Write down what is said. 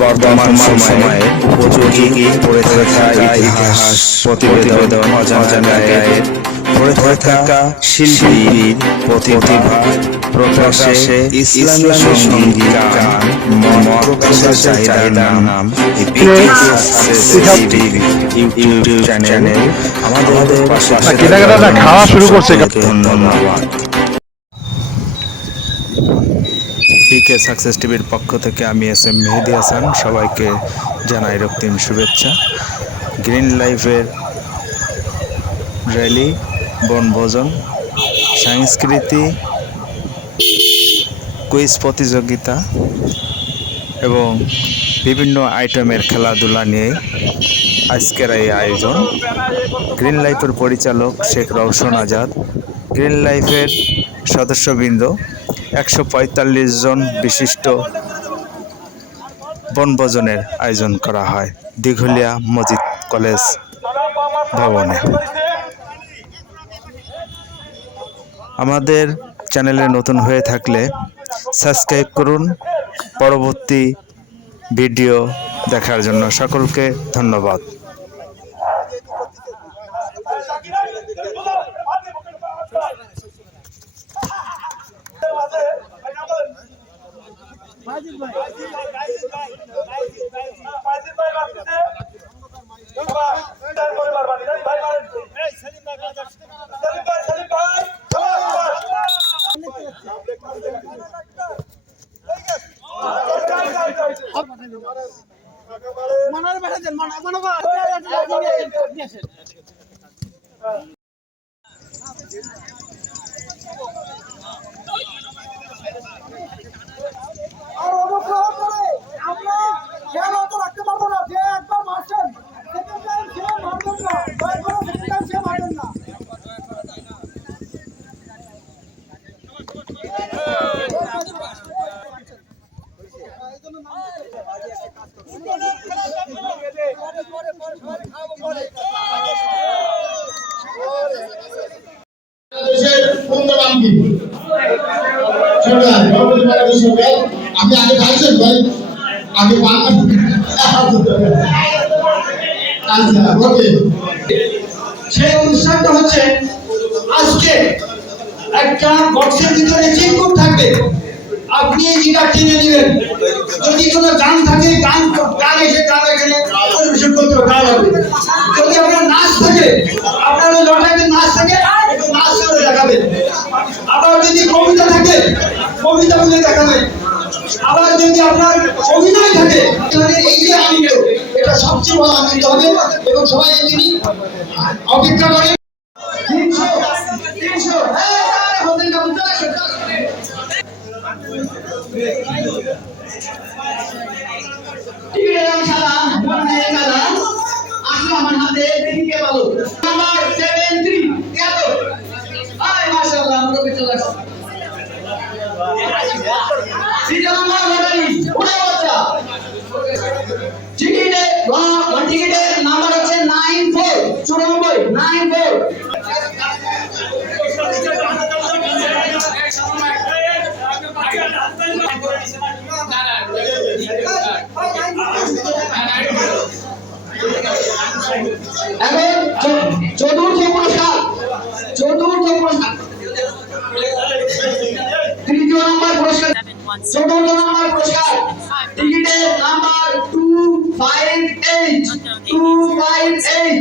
বর্তমান সময়ে উপযোগী পড়ে থাকা ইতিহাস প্রতিবেদন অজানা গায়ের পড়ে থাকা শিল্পীর প্রতিভা প্রকাশে ইসলামী সংগীত গান মন প্রকাশের চাহিদার নাম ইউটিউব চ্যানেল আমাদের পাশে খাওয়া শুরু করছে। ধন্যবাদ। পিকে সাকসেস টিভির পক্ষ থেকে আমি এস এম মেহেদি হাসান। সবাইকে জানাই রক্তিম শুভেচ্ছা। গ্রিন লাইফের র্যালি বনভোজন সংস্কৃতি, কুইজ প্রতিযোগিতা এবং বিভিন্ন আইটেমের খেলাধুলা নিয়ে আজকের এই আয়োজন। গ্রিন লাইফের পরিচালক শেখ রওশন আজাদ গ্রিন লাইফের সদস্যবৃন্দ, একশো পঁয়তাল্লিশ জন বিশিষ্ট বনভোজনের আয়োজন করা হয় দীঘলিয়া মজিদ কলেজ ভবনে। আমাদের চ্যানেলে নতুন হয়ে থাকলে সাবস্ক্রাইব করুন, পরবর্তী ভিডিও দেখার জন্য সকলকে ধন্যবাদ। মানার বেড়া দেন মানা মানা বাংলাদেশের পূর্ণনাম কি আপনি আগে খাইছেন ভাই আগে আচ্ছা সেই অনুষ্ঠানটা হচ্ছে আজকে একটা বক্সের ভিতরে চিরকুট থাকবে আপনি যেটা কিনে নেবেন যদি কোনো গান থাকে গান গান এসে গান এখানে পরিবেশন করতে গান হবে যদি আপনার নাচ থাকে আপনার ওই লটাইতে নাচ থাকে একটু নাচ করে দেখাবেন আবার যদি কবিতা থাকে কবিতা বলে আবার যদি আপনার অভিনয় থাকে তাহলে এই যে আনন্দ এটা সবচেয়ে বড় আনন্দ হবে এবং সবাই এমনি অপেক্ষা করে তিনশো তিনশো হ্যাঁ আমার হাতে, দেখি সিরিয়াল নাম্বার 42, উঠে বাচ্চা। টিকিটে ওয়ান টিকিটের নাম্বার হচ্ছে 94 চুরানব্বই 94 এখন চতুর্থ পুরস্কার চতুর্থ নম্বর পুরস্কার। টিকিটের number two five eight two five eight